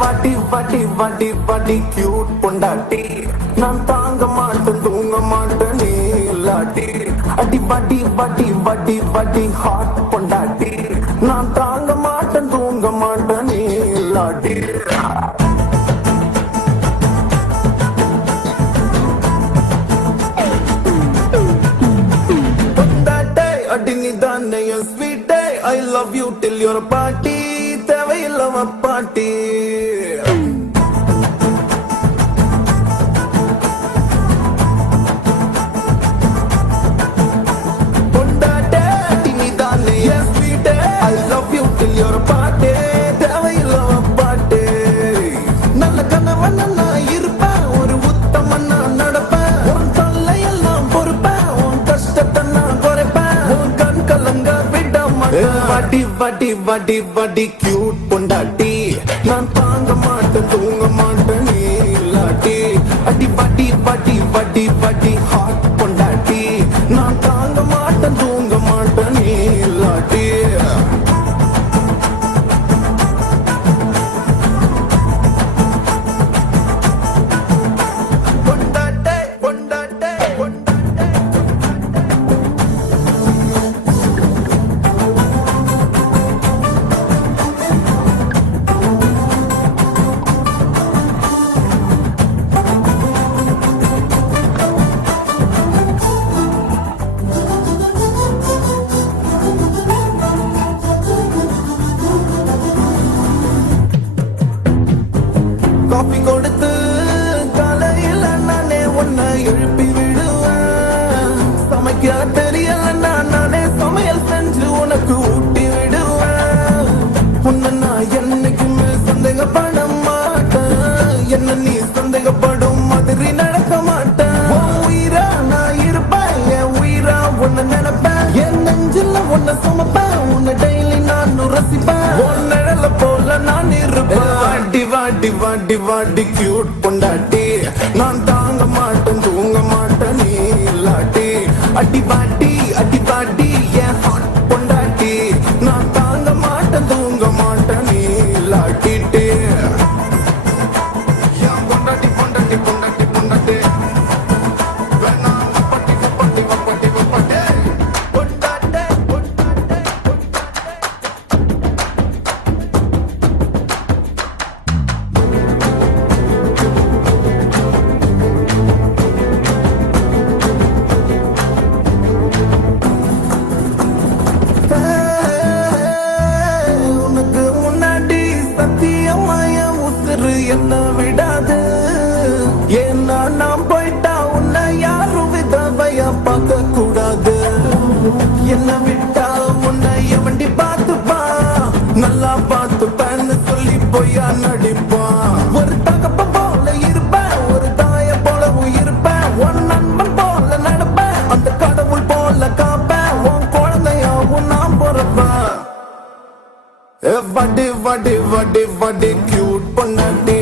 வாட்டி வாட்டி வாட்டி வாட்டி கியூட் பொண்டாட்டி நான் தாங்க மாட்டேன் தூங்க மாட்டேன் நீ இல்லாட்டி அடி வாட்டி வாட்டி வாட்டி வாட்டி ஹாட் பொண்டாட்டி நான் தாங்க மாட்டேன் தூங்க மாட்டேன் நீ இல்லாட்டி பொண்டாட்டே அடி நீதானே என் ஸ்வீட்டே I love you till you're a party தேவையில்லாம பாட்டி பொண்டாட்டே அடி நீதானே என் ஸ்வீட்டே I love you till you're a party தேவையில்லாம பாட்டி நல்ல கணவன் நான் இருப்பேன் ஒரு உத்தமன் நான் நடப்பேன் உன் தொல்லையெல்லாம் பொறுப்பேன் உன் கஷ்டத்தை நான் குறைப்பேன் உன் கண் கலங்க விட மாட்டேன் வாட்டி வாட்டி வாட்டி வாட்டி கியூட் பொண்டாட்டி நான் தாங்க மாட்டேன் தூங்க மாட்டேன் நீ இல்லாட்டி அடி வாட்டி வாட்டி வாட்டி வாட்டி ஹாட் பொண்டாட்டி நான் தாங்க மாட்டேன் தூங்க மாட்டேன் நீ இல்லாட்டி பொண்டாட்டே பொண்டாட்டே பொண்டாட்டே காபி கொடுத்து காலையில நானே உன்னை எழுப்பி விடுவேன் சமைக்க தெரியலன்னா நானே சமையல் செஞ்சு உனக்கு ஊட்டி விடுவேன் உன்னை நான் என்னைக்குமே சந்தேகப்பட மாட்டேன் என்ன நீ சந்தேகப்படும் மாதிரி நடக்க மாட்டேன் உன் உயிரா நான் இருப்பேன் என் உயிரா உன்னை நினைப்பேன் என் நெஞ்சில உன்னை சுமப்பேன் உன்னை டெய்லி நான் ரசிப்பேன் உன் நிழல போல நான் இருப்பேன் வாட்டி வாட்டி வாட்டி வாட்டி கியூட் பொண்டாட்டி நான் தாங்க மாட்டேன் தூங்க மாட்டேன் நீ இல்லாட்டி அடி வாட்டி என் ஹாட் பொண்டாட்டி நான் தாங்க மாட்டேன் தூங்க மாட்டேன் நீ இல்லாட்டிட்டு என் பொண்டாட்டி பொண்டாட்டி பொண்டாட்டி பொண்டாட்டி வேணாம் வப்பாட்டி வப்பாட்டி வப்பாட்டி வப்பாட்டி பொண்டாட்டே பொண்டாட்டே உனக்கு முன்னாடி சத்தியமாய உசுறு என்ன விடாது ஏன்னா நான் போயிட்டா உன்னை யாரும் விதவையா பார்க்க கூடாது என்ன விட்டா உன்னை எவண்டி பார்த்துப்பா நல்லா பார்த்துப்பேன்னு சொல்லி பொய்யா நடிப்பான் ஒரு தகப்ப போல இருப்பேன் ஒரு தாய போலவும் இருப்பேன் உன் நண்பன் போல நடப்பேன் அந்த கடவுள் போல காப்பேன் உன் குழந்தையாவும் நான் பொறுப்பேன் வாடி வாடி வாடி வாடி கியூட் பொண்டாட்டி